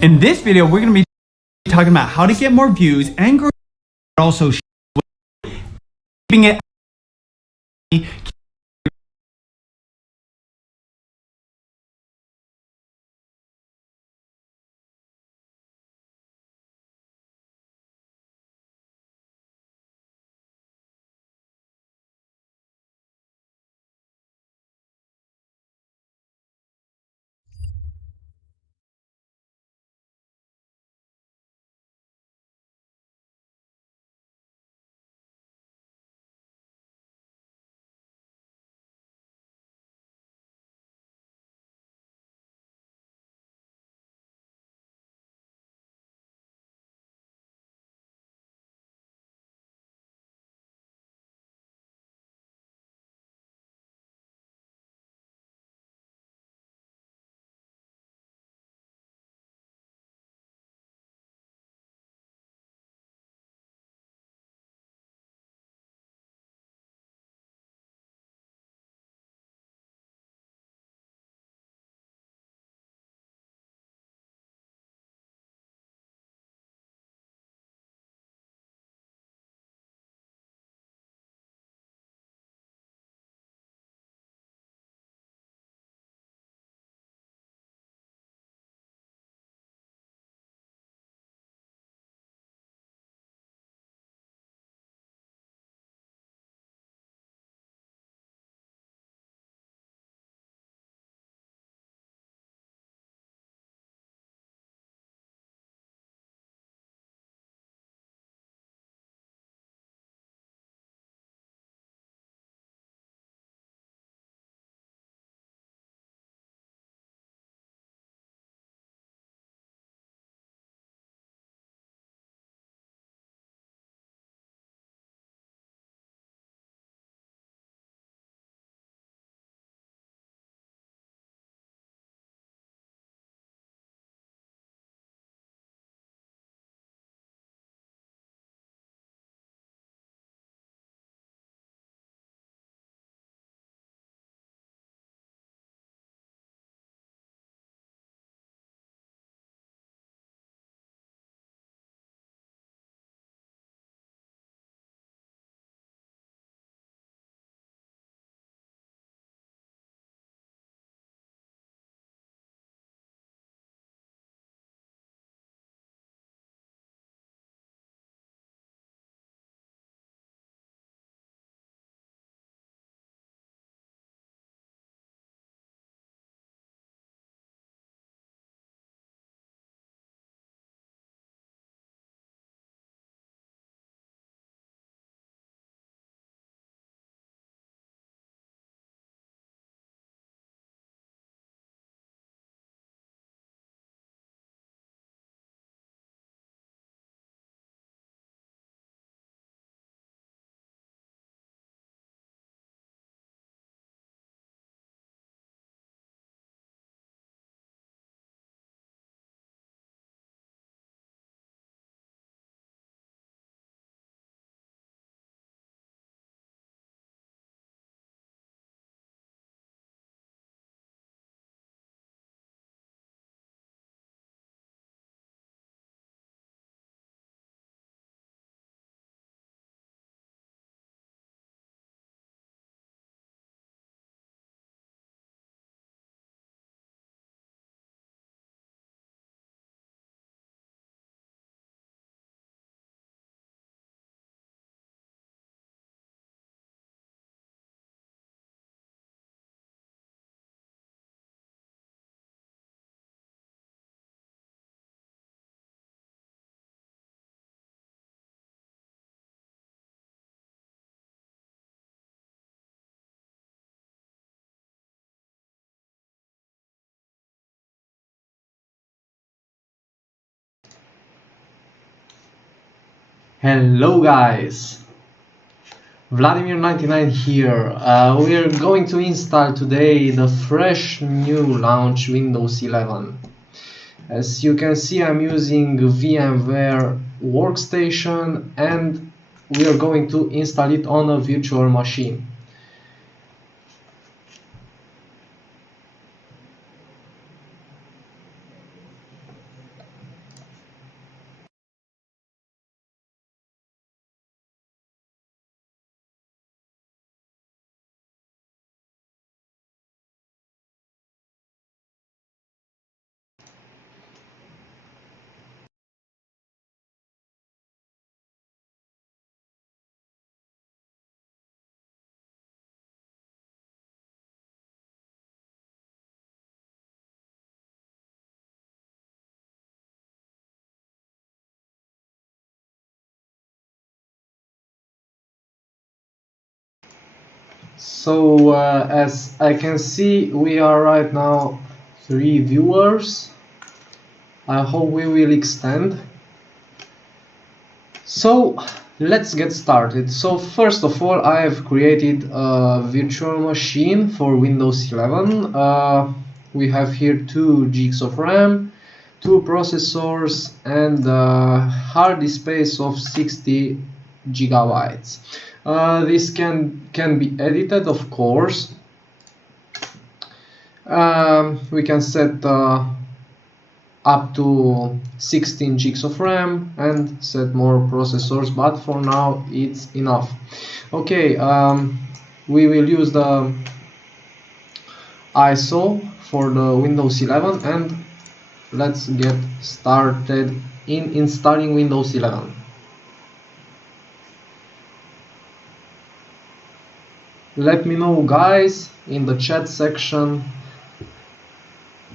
In this video, we're going to be talking about how to get more views and grow, also keeping it. Hello guys, Vladimir99 here. We are going to install today the fresh new launch Windows 11. As you can see, I'm using VMware Workstation and we are going to install it on a virtual machine. So as I can see, we are right now 3 viewers. I hope we will extend. So let's get started. So first of all, I have created a virtual machine for Windows 11. We have here 2 gigs of RAM, 2 processors, and a hard disk space of 60 gigabytes. This can be edited, of course. We can set up to 16 gigs of RAM and set more processors, but for now it's enough. Okay, we will use the ISO for the Windows 11 and let's get started in installing Windows 11. Let me know, guys, in the chat section,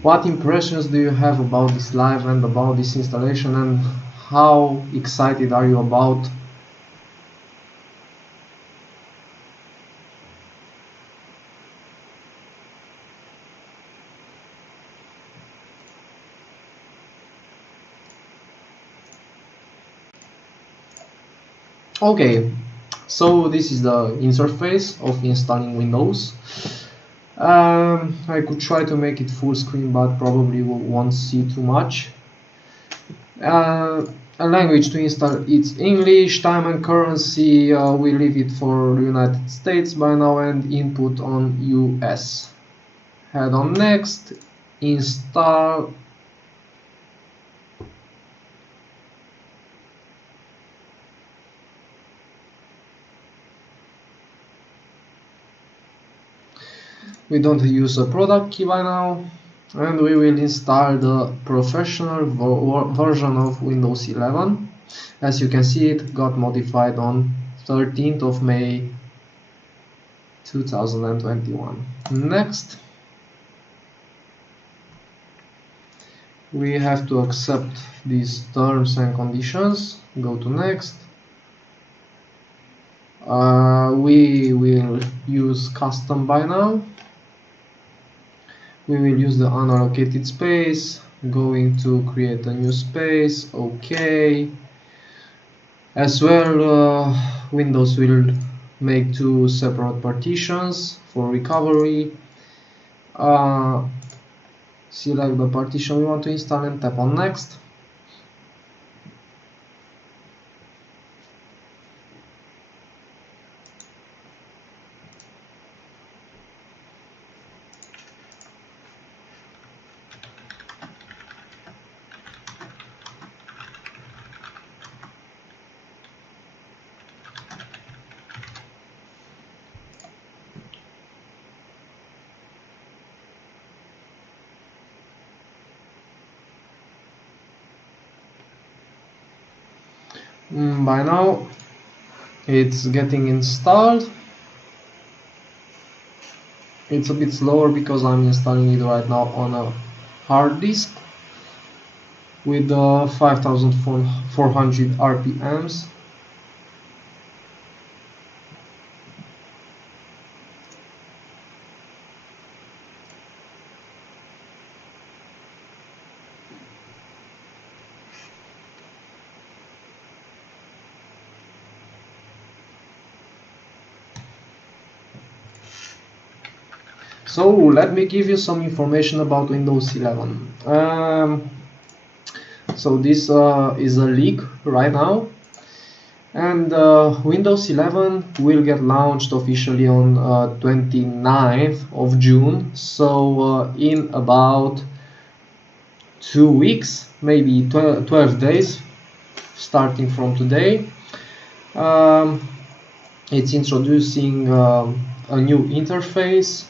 what impressions do you have about this live and about this installation, and how excited are you about Okay, so this is the interface of installing Windows. I could try to make it full screen, but probably won't see too much. A language to install, it's English. Time and currency, we leave it for the United States by now, and input on US. Head on next, install. We don't use a product key by now, and we will install the professional version of Windows 11. As you can see, it got modified on 13th of May 2021. Next, we have to accept these terms and conditions. Go to next. We will use custom by now. We will use the unallocated space, going to create a new space, OK. As well, Windows will make 2 separate partitions for recovery. Select the partition we want to install and tap on next. By now it's getting installed. It's a bit slower because I'm installing it right now on a hard disk with 5400 RPMs. So let me give you some information about Windows 11. So this is a leak right now, and Windows 11 will get launched officially on 29th of June. So in about 2 weeks, maybe 12 days, starting from today. It's introducing a new interface.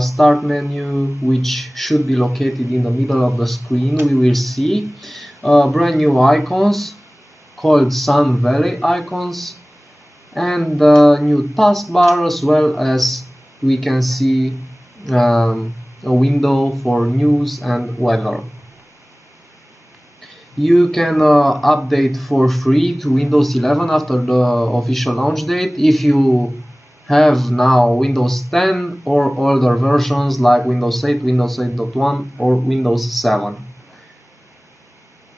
Start menu, which should be located in the middle of the screen. We will see brand new icons called Sun Valley icons, and new taskbar, as well as we can see a window for news and weather. You can update for free to Windows 11 after the official launch date if you have now Windows 10 or older versions like Windows 8, Windows 8.1 or Windows 7.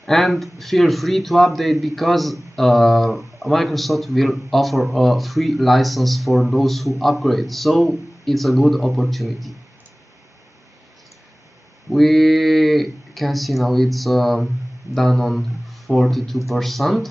And feel free to update because Microsoft will offer a free license for those who upgrade, so it's a good opportunity. We can see now it's done on 42%.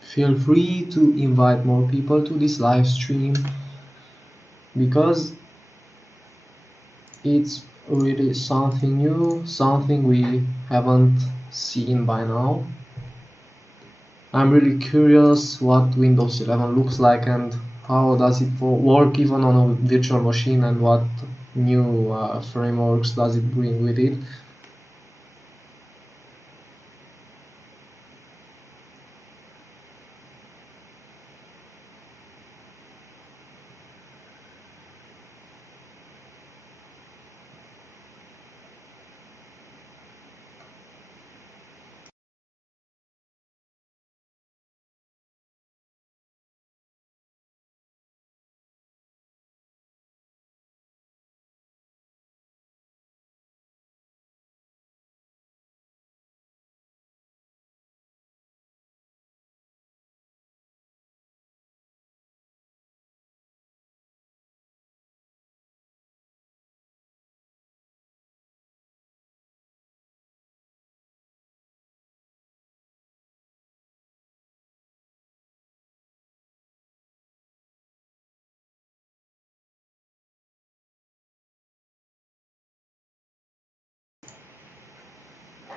Feel free to invite more people to this live stream because it's really something new, something we haven't seen by now. I'm really curious what Windows 11 looks like and how does it work even on a virtual machine, and what new frameworks does it bring with it.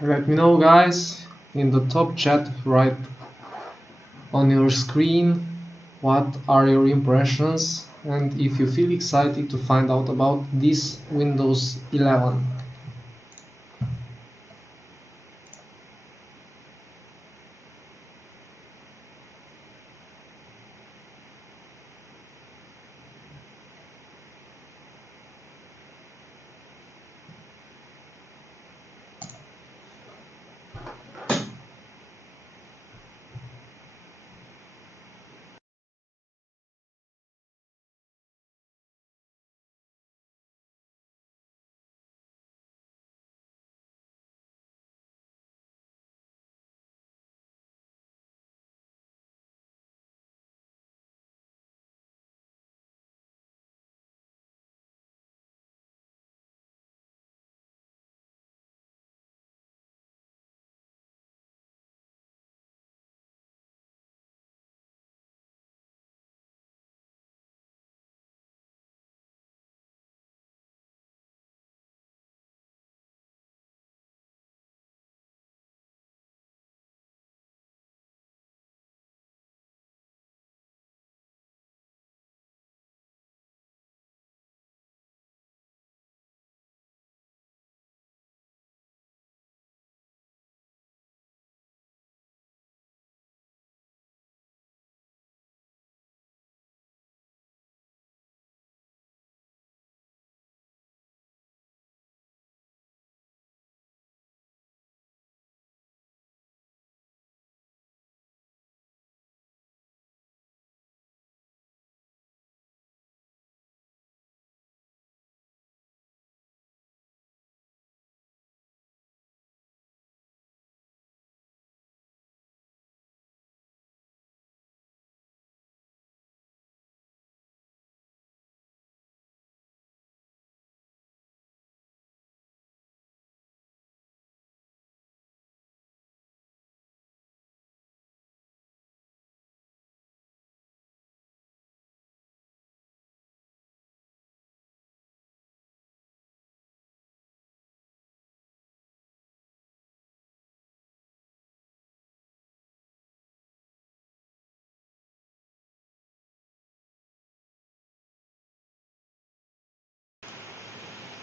Let me know, guys, in the top chat right on your screen what are your impressions and if you feel excited to find out about this Windows 11.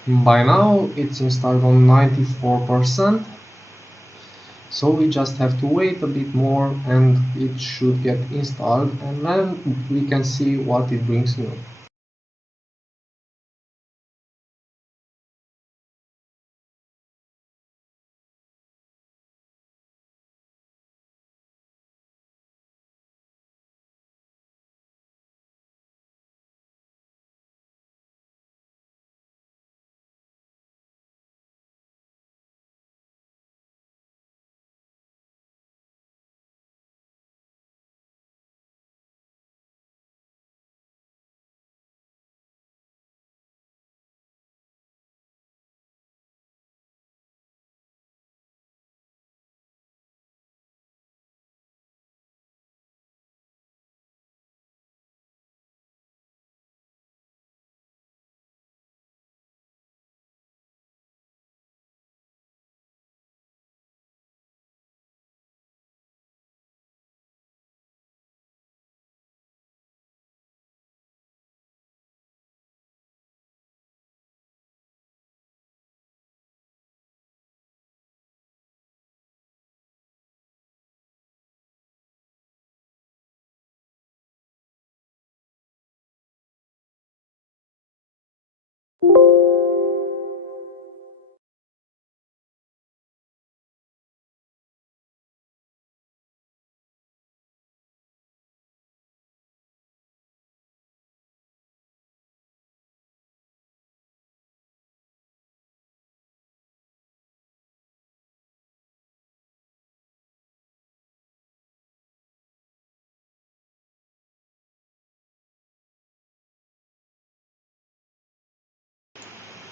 By now it's installed on 94%, so we just have to wait a bit more and it should get installed, and then we can see what it brings new.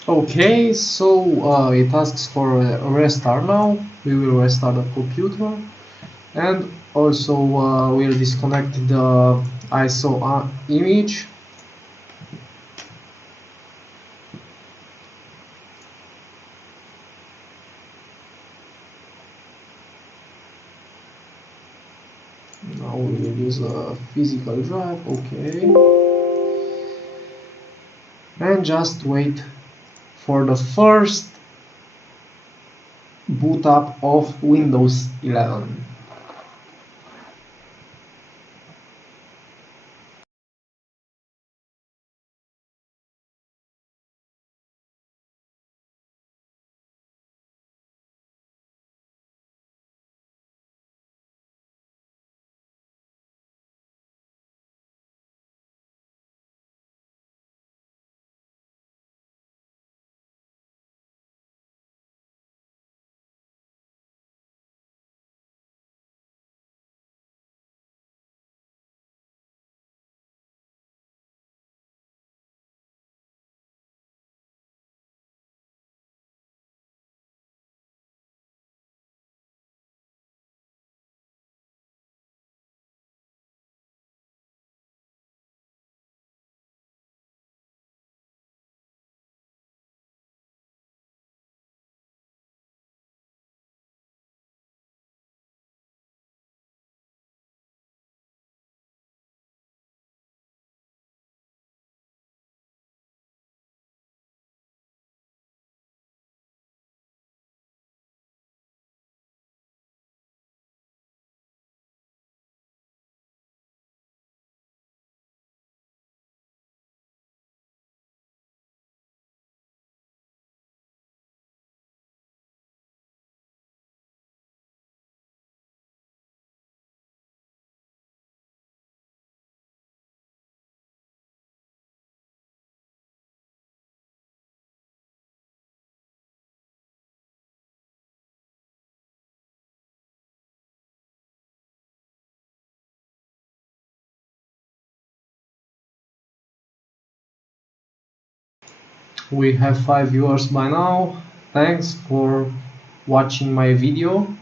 Okay, so it asks for a restart now. We will restart the computer, and also we'll disconnect the ISO image. Now we will use a physical drive, okay, and just wait for the first boot up of Windows 11. We have 5 viewers by now. Thanks for watching my video.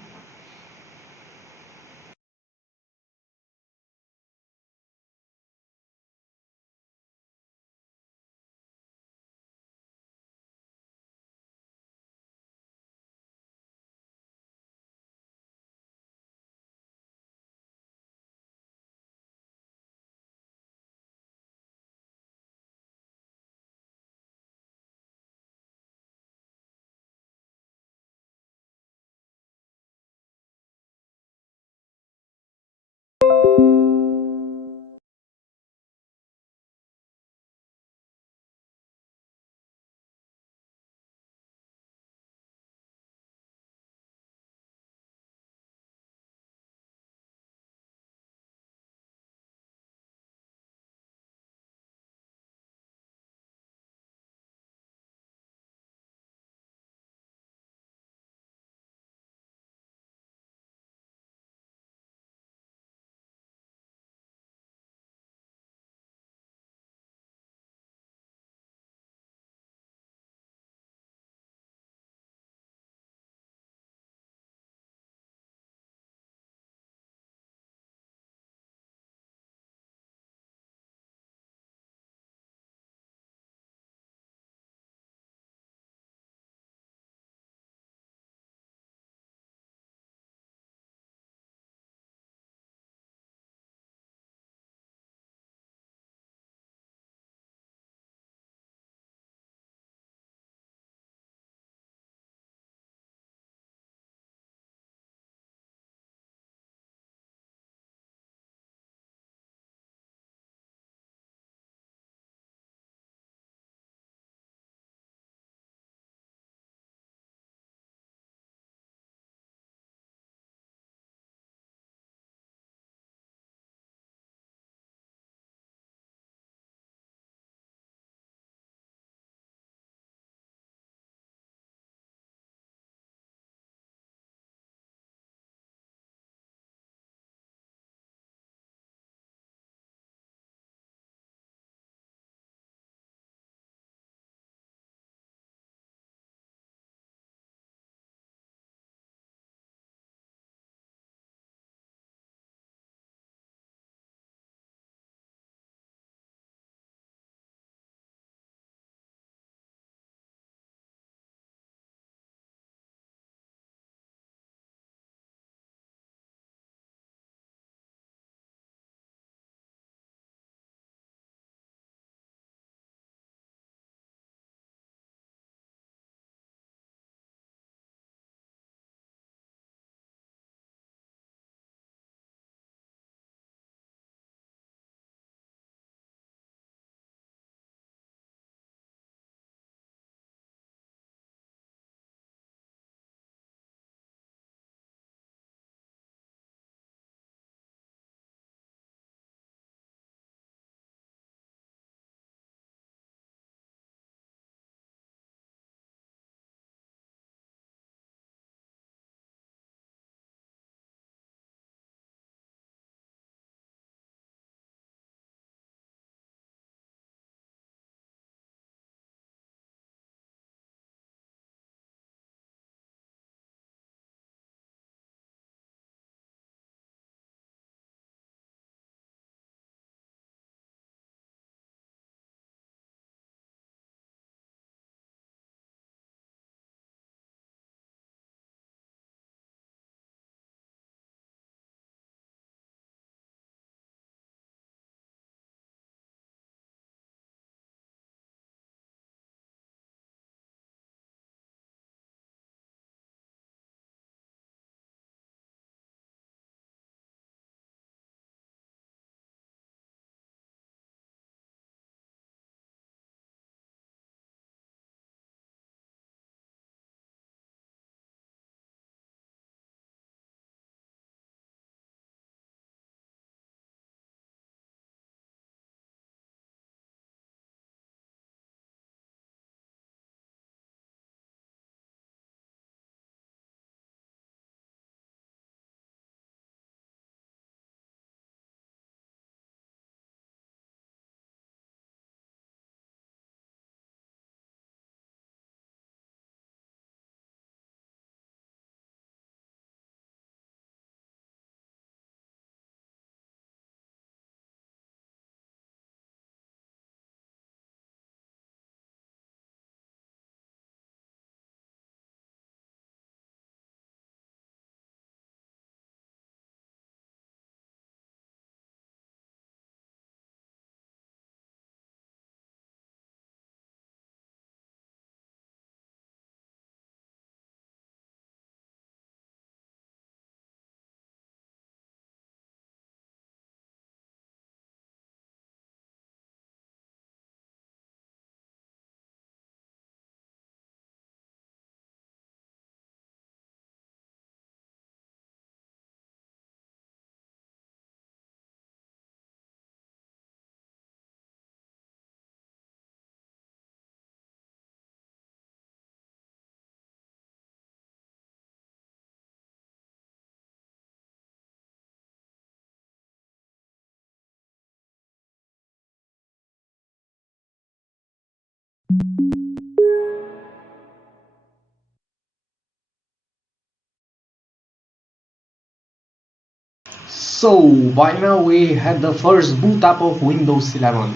So by now we had the first boot up of Windows 11.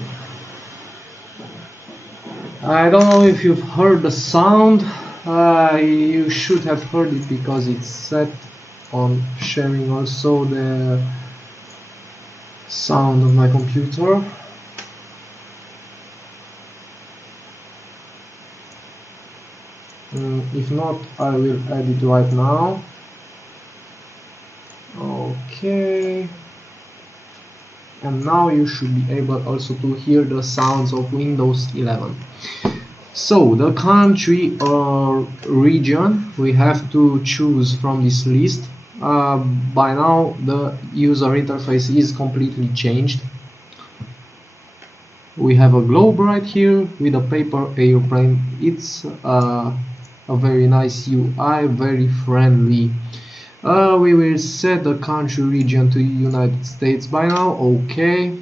I don't know if you've heard the sound. You should have heard it because it's set on sharing also the sound of my computer. If not, I will add it right now. Okay. And now you should be able also to hear the sounds of Windows 11. So the country or region we have to choose from this list. By now the user interface is completely changed. We have a globe right here with a paper airplane. It's a very nice UI, very friendly. We will set the country region to United States by now. Okay.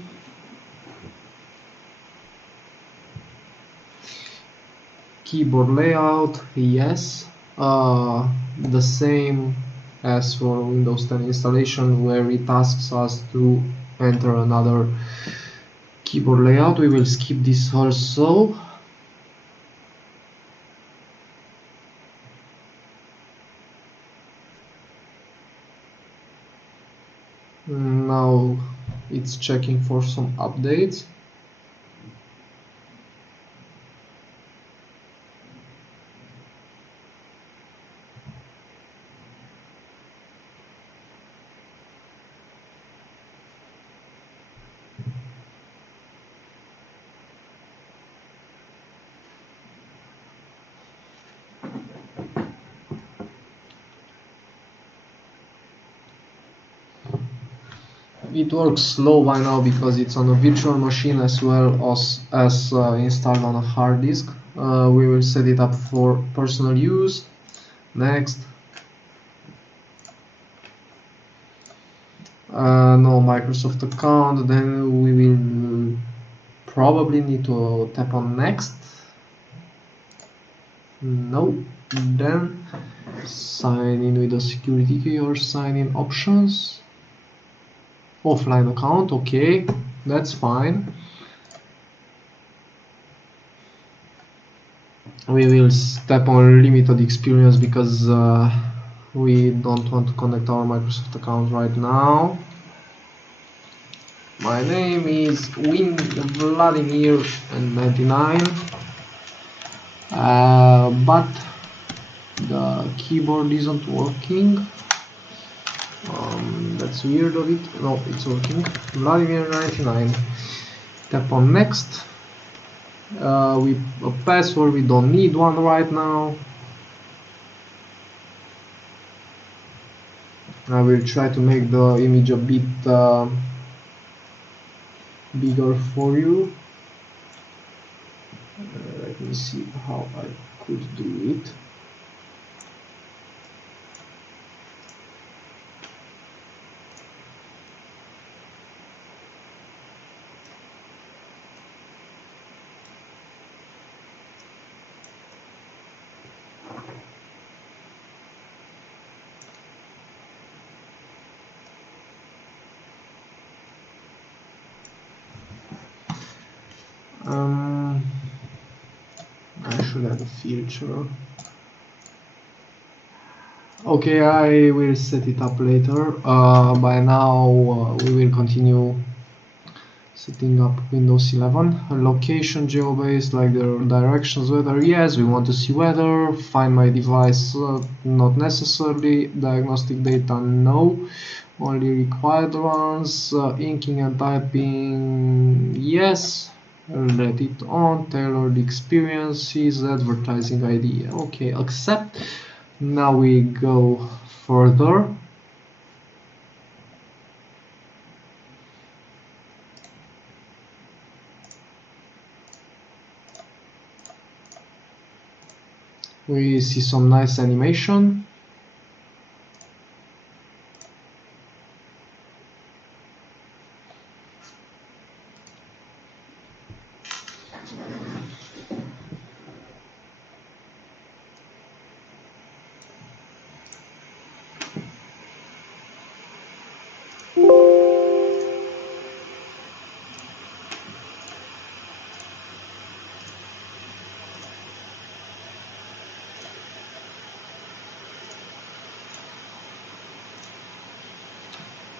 Keyboard layout, yes. The same as for Windows 10 installation, where it asks us to enter another keyboard layout. We will skip this also. Now it's checking for some updates. It works slow by now because it's on a virtual machine as well as installed on a hard disk. We will set it up for personal use. Next. No Microsoft account. Then we will probably need to tap on next. No. Then sign in with a security key or sign in options. Offline account, okay, that's fine. We will tap on limited experience because we don't want to connect our Microsoft account right now. My name is Vladimir 99, but the keyboard isn't working. That's weird of it. No, it's working. Vladimir 99. Tap on next. A password, we don't need one right now. I will try to make the image a bit bigger for you. Let me see how I could do it. I should add a filter. Okay, I will set it up later. By now we will continue setting up Windows 11. Location geo-based, like the directions, weather, yes, we want to see weather. Find my device, not necessarily. Diagnostic data, no. Only required ones. Inking and typing, yes. Let it on. Tailored experiences, advertising ID, okay, accept. Now we go further. We see some nice animation.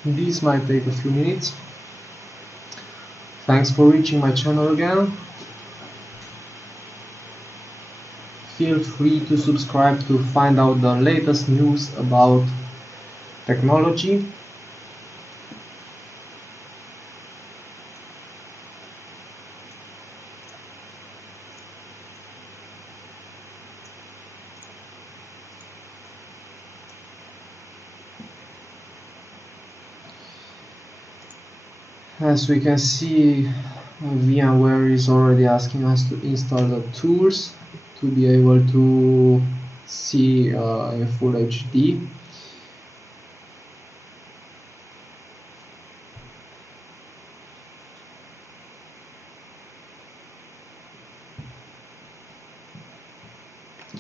This might take a few minutes. Thanks for reaching my channel again. Feel free to subscribe to find out the latest news about technology. As we can see, VMware is already asking us to install the tools to be able to see in full HD.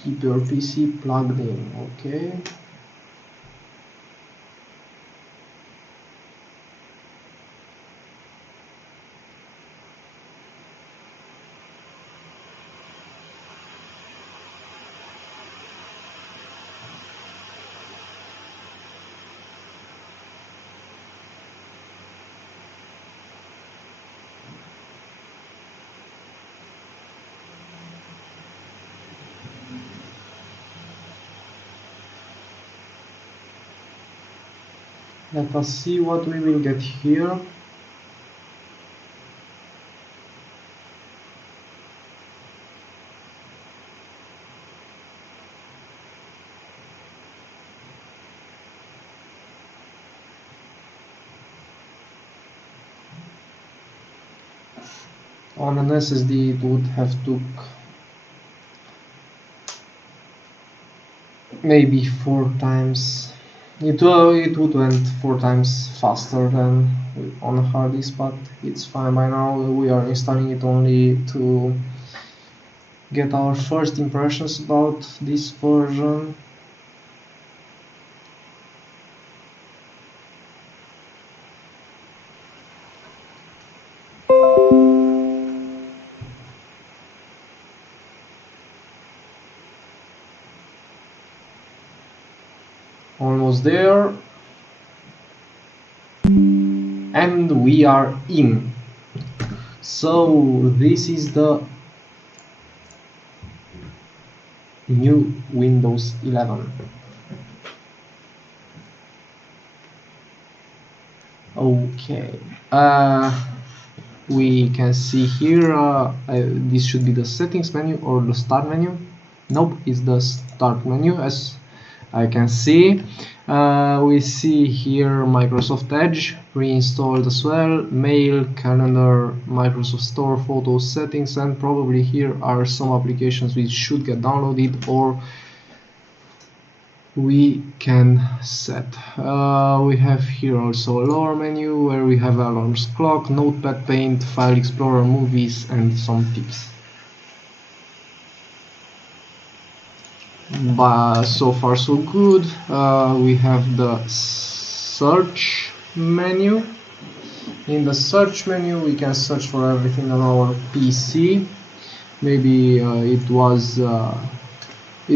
Keep your PC plugged in, okay? Let us see what we will get here. On an SSD it would have took maybe 4 times. It would went 4 times faster than on a hard disk, but it's fine by now. We are installing it only to get our first impressions about this version. Almost there, and we are in. So this is the new Windows 11. Okay, we can see here this should be the settings menu or the start menu. Nope, it's the start menu. As I can see, we see here Microsoft Edge pre-installed as well, mail, calendar, Microsoft Store, photos, settings, and probably here are some applications which should get downloaded or we can set. We have here also a lower menu where we have alarms, clock, notepad, paint, file explorer, movies, and some tips. But so far so good. We have the search menu. In the search menu we can search for everything on our PC. Maybe it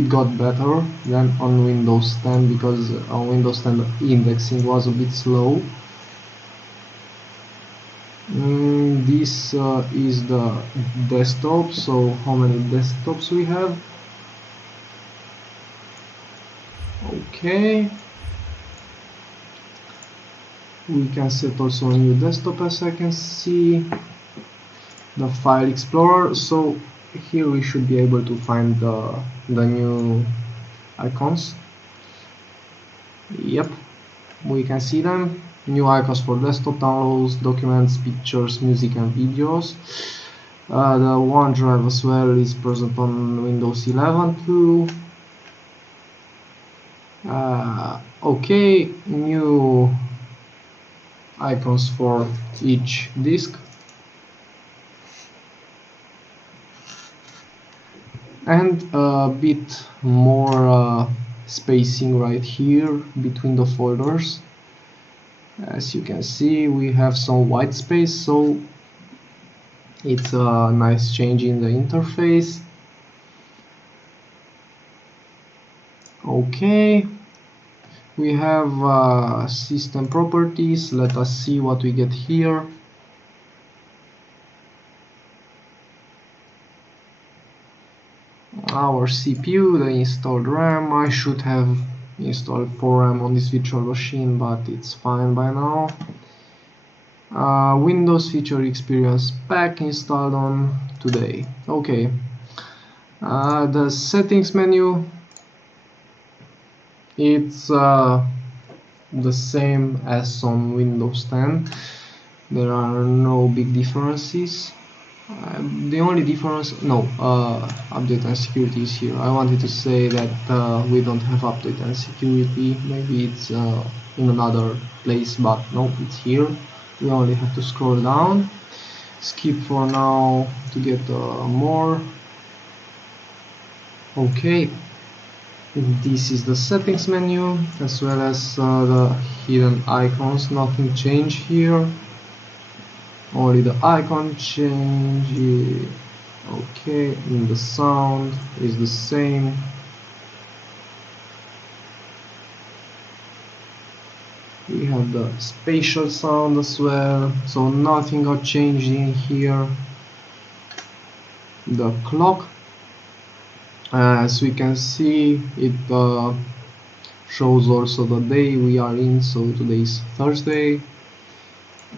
got better than on Windows 10 because on Windows 10 the indexing was a bit slow. This is the desktop, so how many desktops we have? Okay, we can set also a new desktop as I can see, the file explorer. So here we should be able to find the new icons. Yep, we can see them. New icons for desktop downloads, documents, pictures, music and videos. The OneDrive as well is present on Windows 11 too. Okay, new icons for each disk, and a bit more spacing right here between the folders. As you can see, we have some white space, so it's a nice change in the interface. Okay, We have system properties. Let us see what we get here. Our CPU, the installed RAM. I should have installed 4 RAM on this virtual machine, but it's fine by now. Windows Feature Experience Pack installed on today. Okay. The settings menu, it's the same as on Windows 10. There are no big differences. The only difference, update and security is here. I wanted to say that we don't have update and security. Maybe it's in another place, but no, it's here. We only have to scroll down. Skip for now to get more. Okay. This is the settings menu as well as the hidden icons. Nothing changed here. Only the icon change. Okay, and the sound is the same. We have the spatial sound as well, so nothing got changed in here. The clock, as we can see, it shows also the day we are in, so today is Thursday.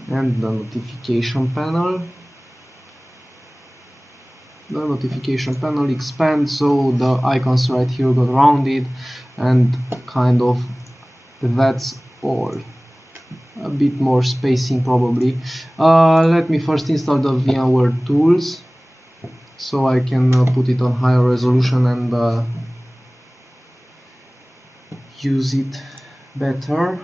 And the notification panel. The notification panel expands, so the icons right here got rounded, and kind of that's all. A bit more spacing probably. Let me first install the VMware tools so I can put it on higher resolution and use it better.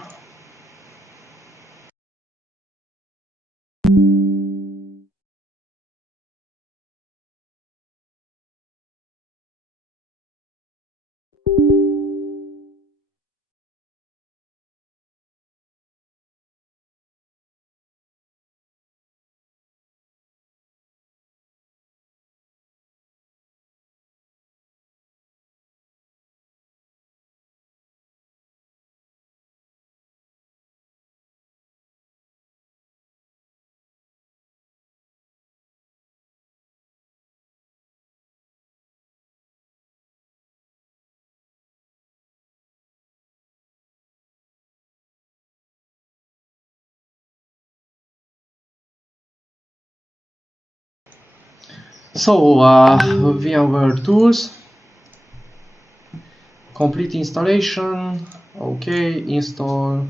So VMware tools, complete installation. Okay, install.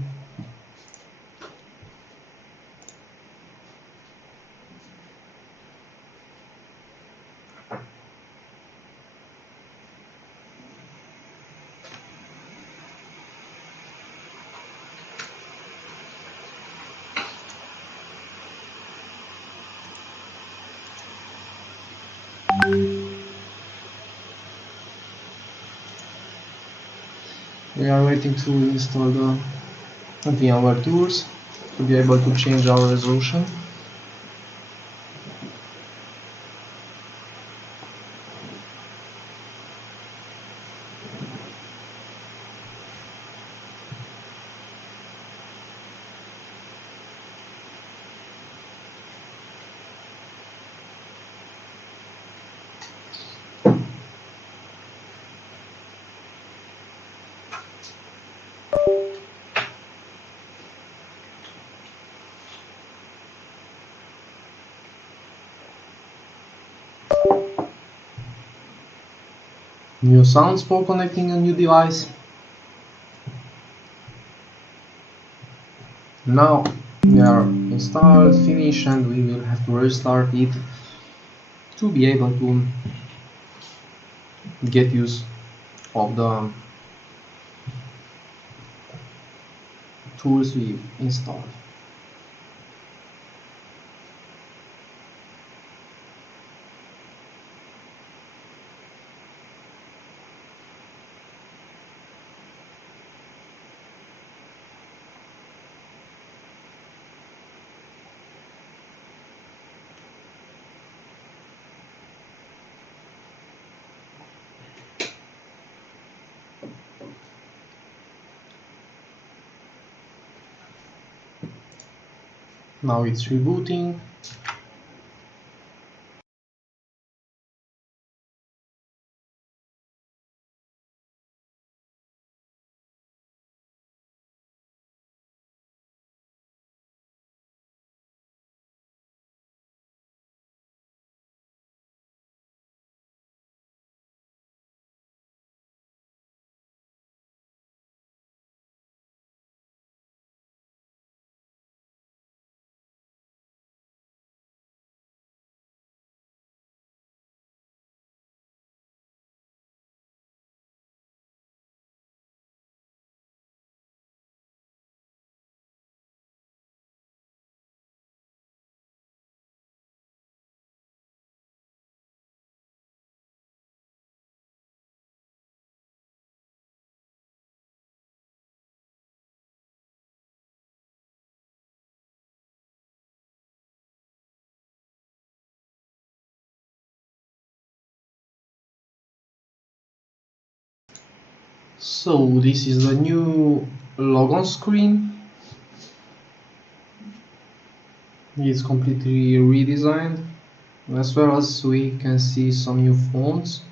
We are waiting to install the VMware tools to be able to change our resolution. New sounds for connecting a new device. Now they are installed, finished, and we will have to restart it to be able to get use of the tools we installed. Now it's rebooting. So this is the new logon screen. It's completely redesigned, as well as we can see some new fonts.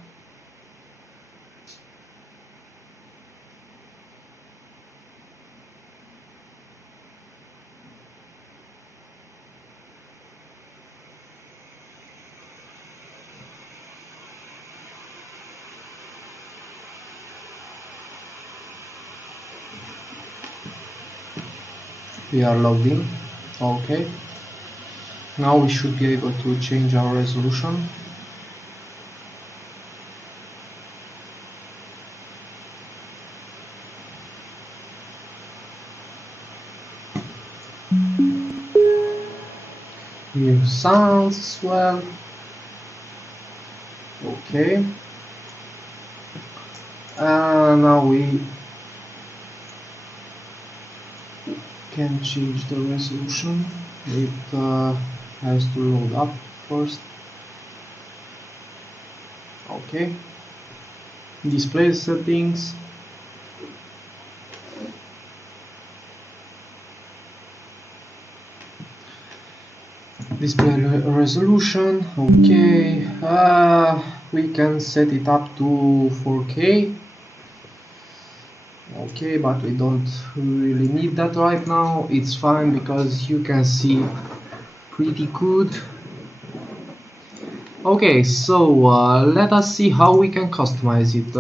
We are logged in. Okay. Now we should be able to change our resolution. New sounds as well. Okay. Now we can change the resolution. It has to load up first. Okay. Display settings. Display resolution. Okay. We can set it up to 4K. Okay, but we don't really need that right now. It's fine because you can see pretty good. Okay, so let us see how we can customize it.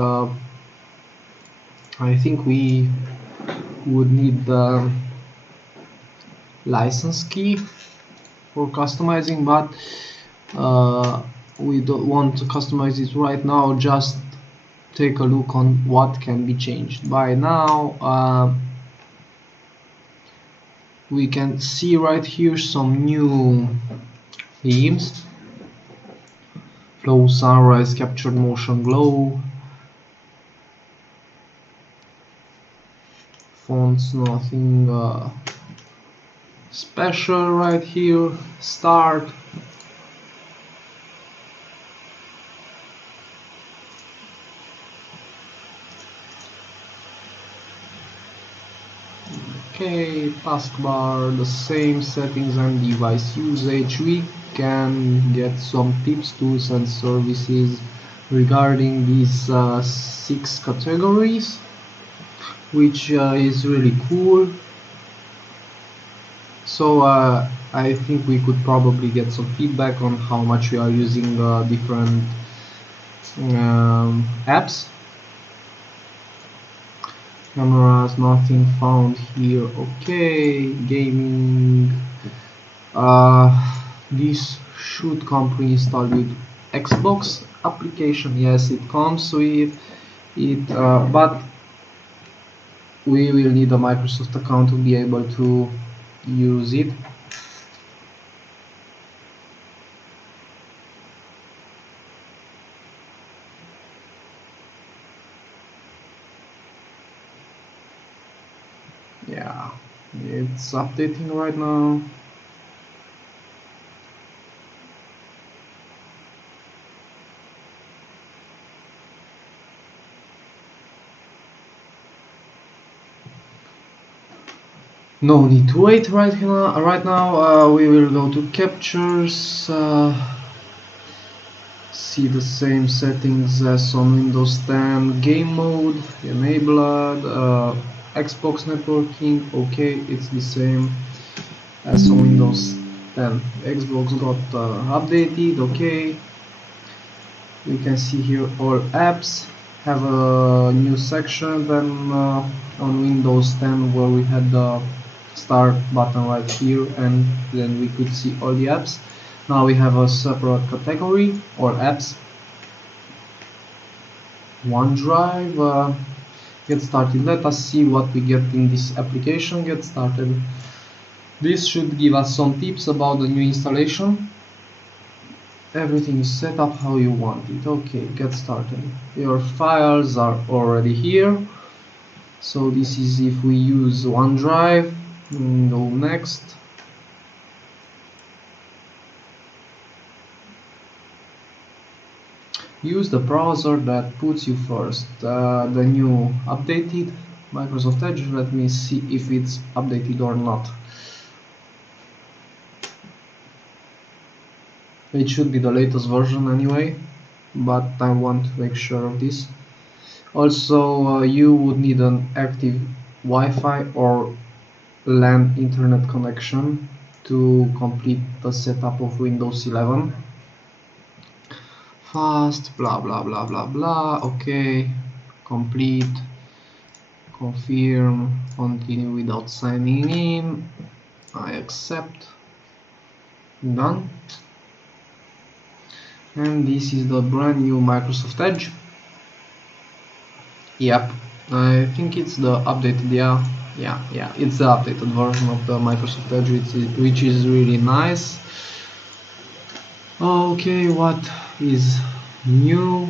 I think we would need the license key for customizing, but we don't want to customize it right now. Just take a look on what can be changed. By now we can see right here some new themes: flow, sunrise, captured motion, glow, fonts, nothing special right here. Start. Okay, taskbar, the same settings and device usage. We can get some tips, tools and services regarding these 6 categories, which is really cool. So I think we could probably get some feedback on how much we are using different apps. Cameras, nothing found here. Okay, gaming. This should come pre-installed with Xbox application. Yes, it comes with it, but we will need a Microsoft account to be able to use it. Yeah, it's updating right now. No need to wait right now. We will go to captures. See the same settings as on Windows 10. Game mode enabled. Xbox networking. Okay, it's the same as on Windows 10. Xbox got updated. Okay. You can see here all apps have a new section than on Windows 10, where we had the start button right here and then we could see all the apps. Now we have a separate category, or apps. OneDrive, get started. Let us see what we get in this application. Get started. This should give us some tips about the new installation. Everything is set up how you want it. Okay, get started. Your files are already here. So this is if we use OneDrive. Go next. Use the browser that puts you first. The new updated Microsoft Edge. Let me see if it's updated or not. It should be the latest version anyway, but I want to make sure of this. Also, you would need an active Wi-Fi or LAN internet connection to complete the setup of Windows 11. Fast, blah blah blah blah blah. Okay, complete, confirm, continue without signing in. I accept. Done. And this is the brand new Microsoft Edge. Yep, I think it's the updated, yeah, it's the updated version of the Microsoft Edge, which is really nice. Okay, what is new?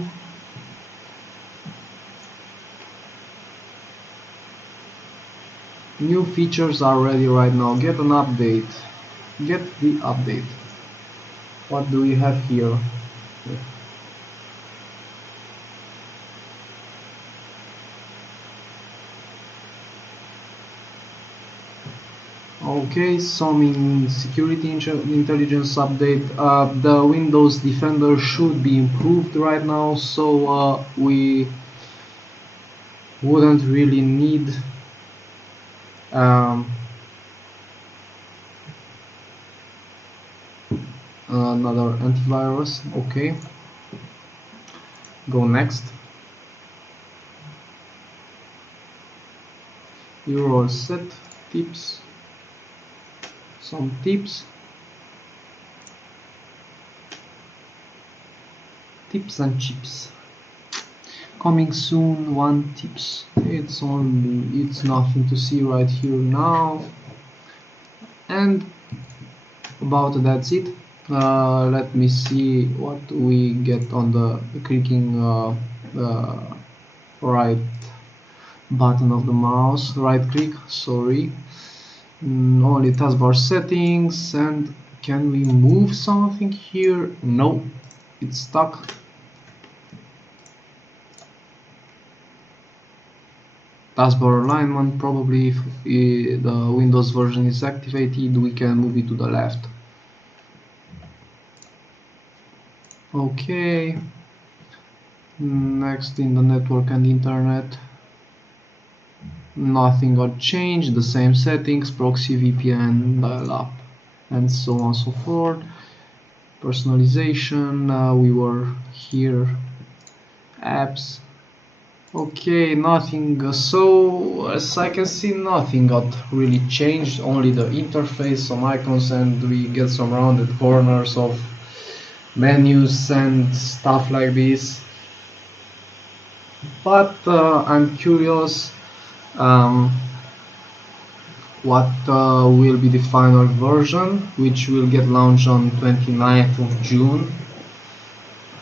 New features are ready right now. Get an update. Get the update. What do we have here? Okay, some security intelligence update. The Windows Defender should be improved right now, so we wouldn't really need another antivirus. Okay, go next. You're all set. Tips. Some tips and chips coming soon. One tips, it's nothing to see right here now, and about that's it. Let me see what we get on the clicking right button of the mouse, right click, sorry. Only taskbar settings. And can we move something here? No, it's stuck. Taskbar alignment, probably if the Windows version is activated, we can move it to the left. Okay, next in the network and internet. Nothing got changed, the same settings, proxy, VPN, dial-up, and so on and so forth. Personalization, we were here. Apps. Okay, nothing. So as I can see, nothing got really changed, only the interface, some icons, and we get some rounded corners of menus and stuff like this. But I'm curious what will be the final version, which will get launched on 29th of June.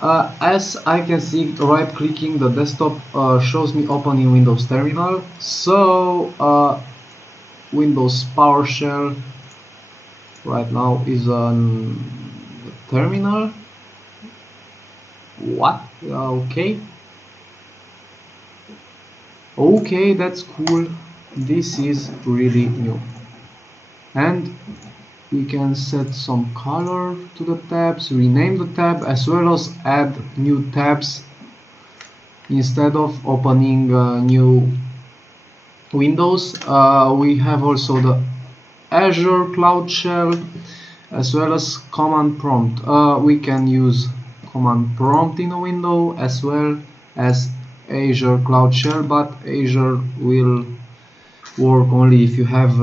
As I can see, right clicking the desktop shows me opening Windows Terminal. So Windows PowerShell right now is on terminal. What? Okay, that's cool. This is really new. and we can set some color to the tabs, rename the tab, as well as add new tabs instead of opening new windows. We have also the Azure Cloud Shell as well as command prompt. We can use command prompt in a window as well as Azure Cloud Shell, but Azure will work only if you have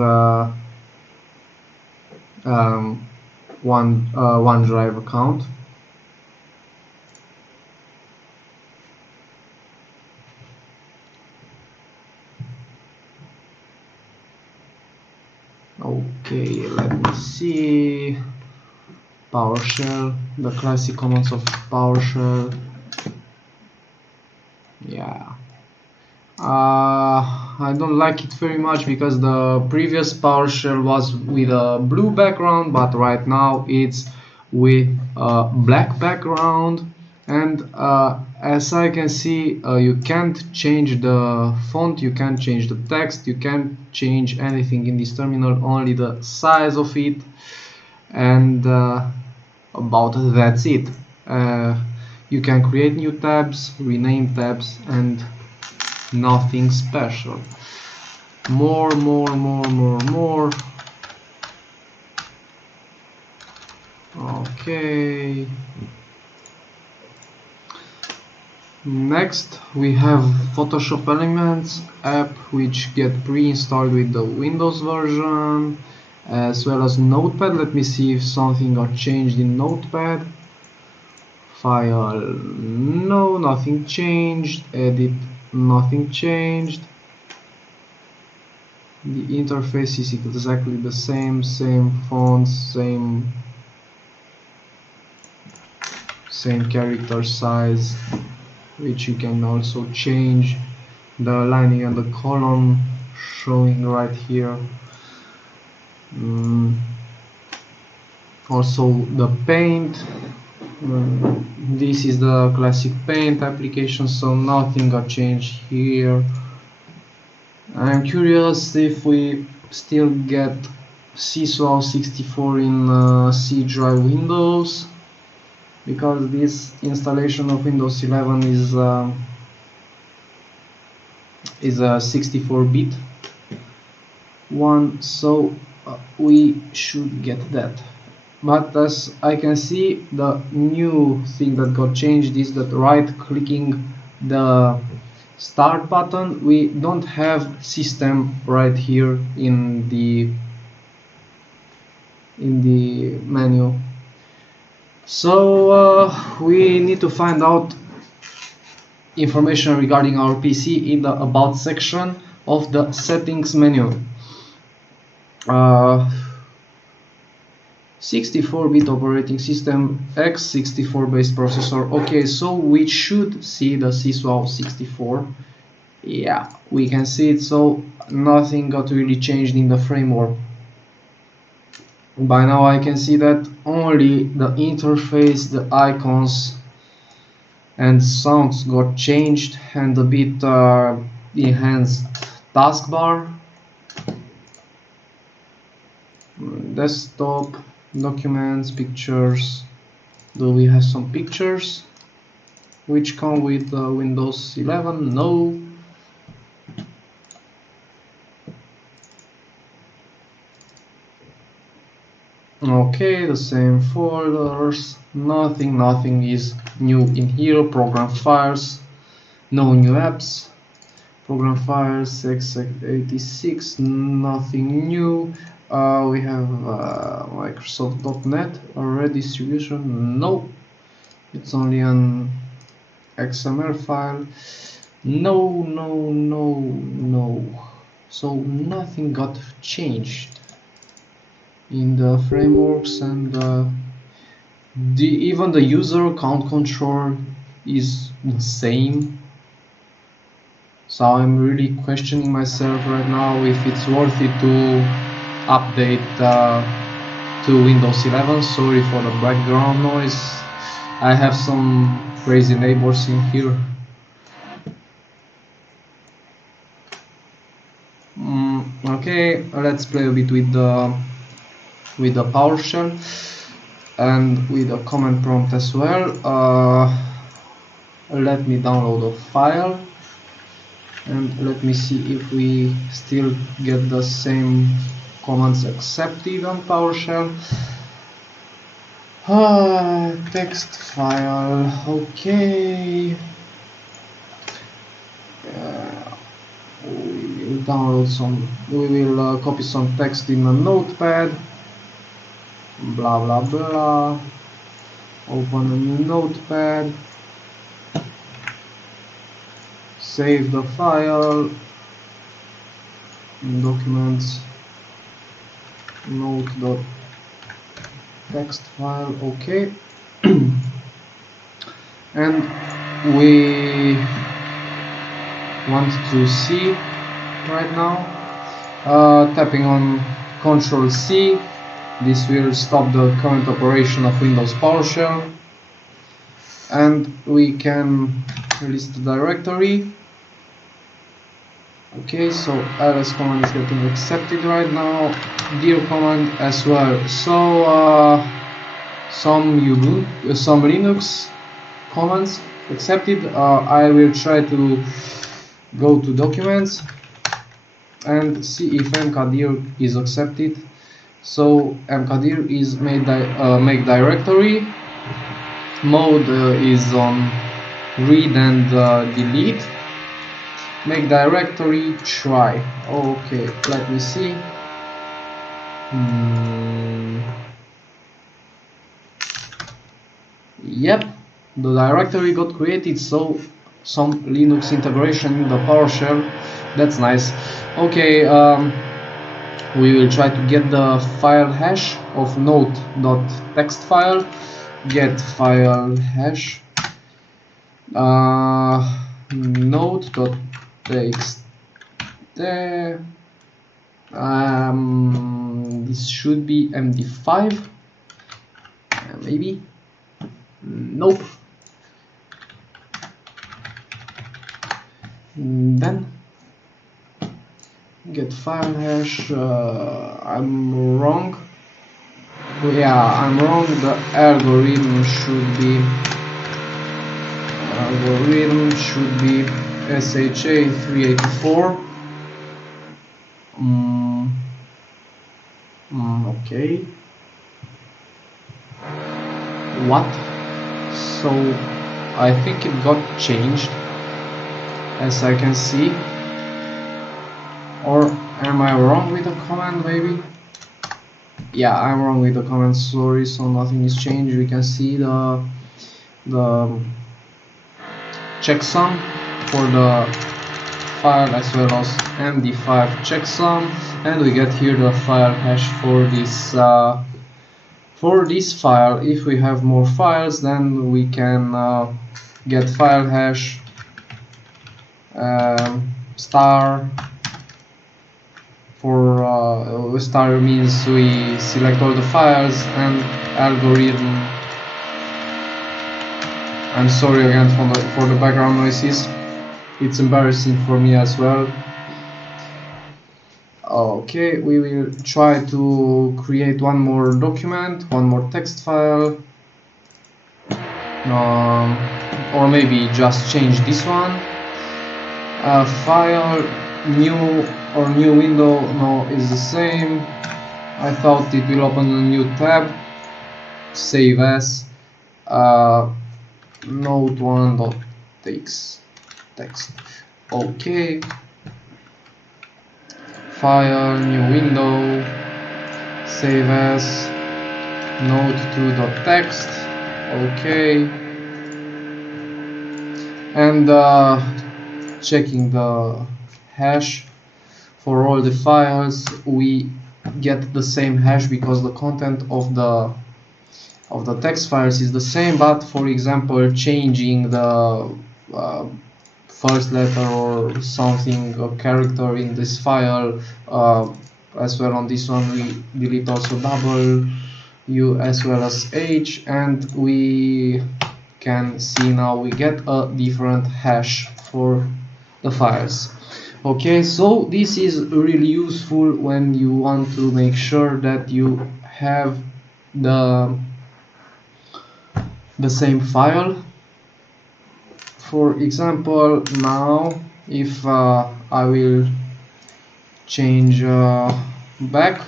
OneDrive account. Okay, let me see. PowerShell, the classic commands of PowerShell. Yeah. I don't like it very much because the previous PowerShell was with a blue background, but right now it's with a black background, and as I can see, you can't change the font, you can't change the text, you can't change anything in this terminal, only the size of it, and about that's it. You can create new tabs, rename tabs, and nothing special. More. Okay. Next we have Photoshop Elements app, which get pre-installed with the Windows version, as well as Notepad. Let me see if something got changed in Notepad. File, no, nothing changed. Edit, nothing changed. The interface is exactly the same fonts, same character size, which you can also change. The aligning and the column showing right here. Also the paint. This is the classic paint application, so nothing got changed here. I'm curious if we still get CSWAO64 in C drive Windows, because this installation of Windows 11 is a 64-bit one, so we should get that. But as I can see, the new thing that got changed is that right-clicking the start button, we don't have system right here in the menu. So we need to find out information regarding our PC in the About section of the Settings menu. 64-bit operating system, x64 based processor. Okay, so we should see the CSWAO64. Yeah, we can see it, so nothing got really changed in the framework. By now I can see that only the interface, the icons and sounds got changed, and a bit enhanced taskbar. Desktop, documents, pictures. Do we have some pictures which come with Windows 11? No. Okay, the same folders. Nothing is new in here. Program files, no new apps. Program files, x86, nothing new. We have Microsoft.NET, already distribution, no, it's only an XML file, no, so nothing got changed in the frameworks, and even the user account control is the same. So I'm really questioning myself right now if it's worth it to update to Windows 11. Sorry for the background noise. I have some crazy neighbors in here. Okay, let's play a bit with the with the PowerShell and with the command prompt as well. Let me download a file and let me see if we still get the same commands accepted on PowerShell. Text file, okay. We will download some, we will copy some text in a notepad, blah blah blah. Open a new notepad, save the file, documents, note.txt file, okay. And we want to see right now, tapping on Ctrl C, this will stop the current operation of Windows PowerShell, and we can list the directory. Okay, so ls command is getting accepted right now, dir command as well. So some Linux commands accepted. I will try to go to documents and see if mkdir is accepted. So mkdir is make directory, mode is on read and delete, make directory try. Okay, let me see. Yep, the directory got created, so some Linux integration in the PowerShell. That's nice. Okay, we will try to get the file hash of note.txt file. Get file hash note.txt. This should be MD5, maybe. Nope. Then get file hash. I'm wrong. Yeah, I'm wrong. The algorithm should be SHA-384. Okay. What? So I think it got changed, as I can see. Or am I wrong with the command, maybe? Yeah, I'm wrong with the command, sorry, so nothing is changed. We can see the checksum for the file as well as MD5 checksum, and we get here the file hash for this file. If we have more files, then we can get file hash star. For star means we select all the files, and algorithm. I'm sorry again for the background noises. It's embarrassing for me as well. Okay, we will try to create one more document, one more text file, or maybe just change this one. File, new or new window, no, is the same. I thought it will open a new tab. Save as note1.txt. Okay. File, new window, save as note2.txt. Okay. And checking the hash for all the files, we get the same hash because the content of the text files is the same, but for example changing the first letter or something, a character in this file, as well on this one we delete also W as well as H, and we can see now we get a different hash for the files. Okay, so this is really useful when you want to make sure that you have the same file. For example, now if I will change back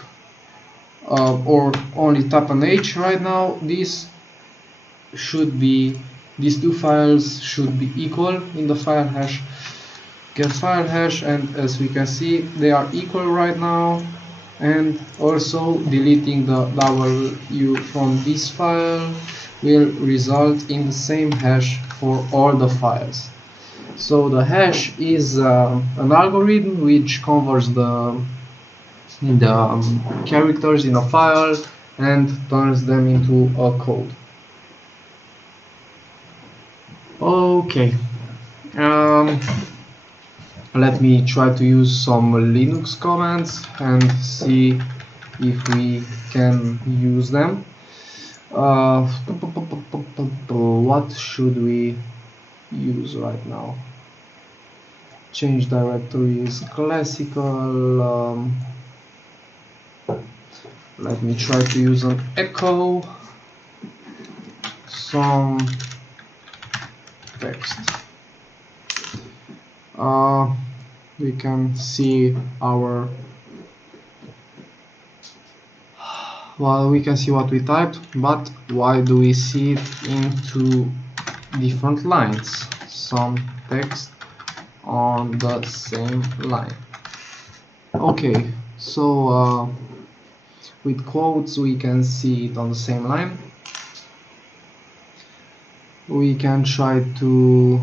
or only tap on H right now, these two files should be equal in the file hash. Get file hash, and as we can see, they are equal right now. And also deleting the W from this file will result in the same hash for all the files. So the hash is an algorithm which converts the characters in a file and turns them into a code. Okay, let me try to use some Linux commands and see if we can use them. What should we use right now? Change directories, classical. Let me try to use an echo, some text. We can see our, well, we can see what we typed, but why do we see it into different lines? Some text on the same line. Okay, so with quotes we can see it on the same line. We can try to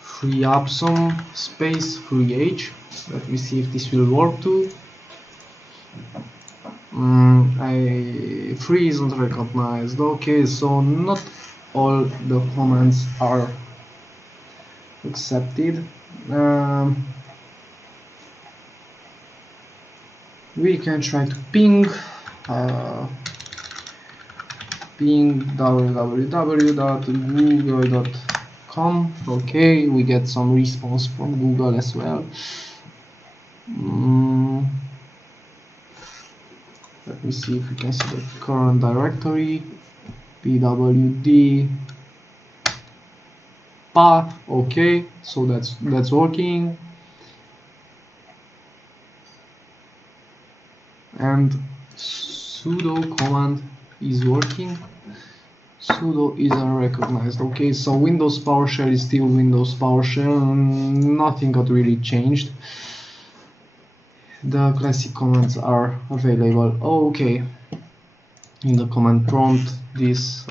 free up some space, free H. Let me see if this will work too. Free isn't recognized. Okay, so not all the commands are accepted. We can try to ping www.google.com. Okay, we get some response from Google as well. Let me see if we can see the current directory, pwd path. Okay, so that's working. And sudo command is working. Sudo is unrecognized. Okay, so Windows PowerShell is still Windows PowerShell, nothing got really changed. The classic commands are available. Okay, in the command prompt, these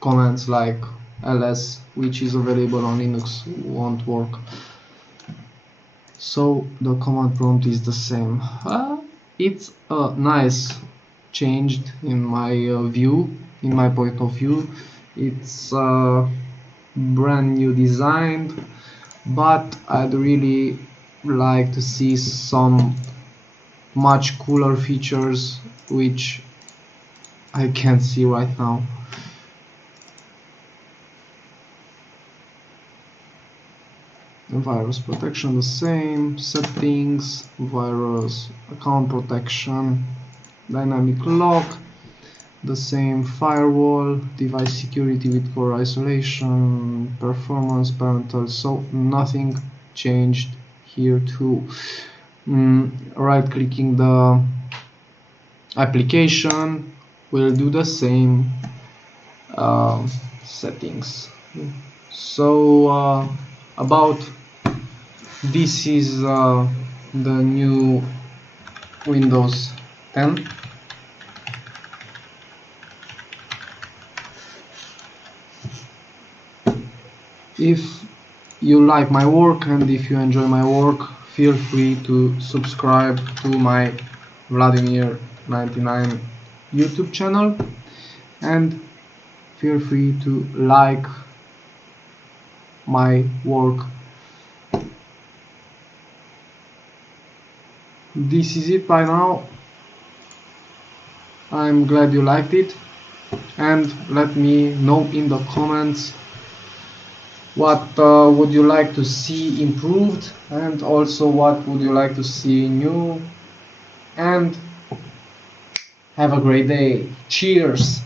commands like ls, which is available on Linux, won't work. So the command prompt is the same. It's a nice change in my view, in my point of view. It's brand new design, but I'd really like to see some much cooler features which I can't see right now. Virus protection the same, settings, virus account protection, dynamic lock the same, firewall, device security with core isolation, performance, parental, so nothing changed here too. Right clicking the application will do the same settings. So about this is the new Windows 10. If you like my work and if you enjoy my work, feel free to subscribe to my Vladimir99 YouTube channel, and feel free to like my work. This is it by now. I'm glad you liked it, and let me know in the comments what would you like to see improved, and also what would you like to see new. and have a great day. Cheers!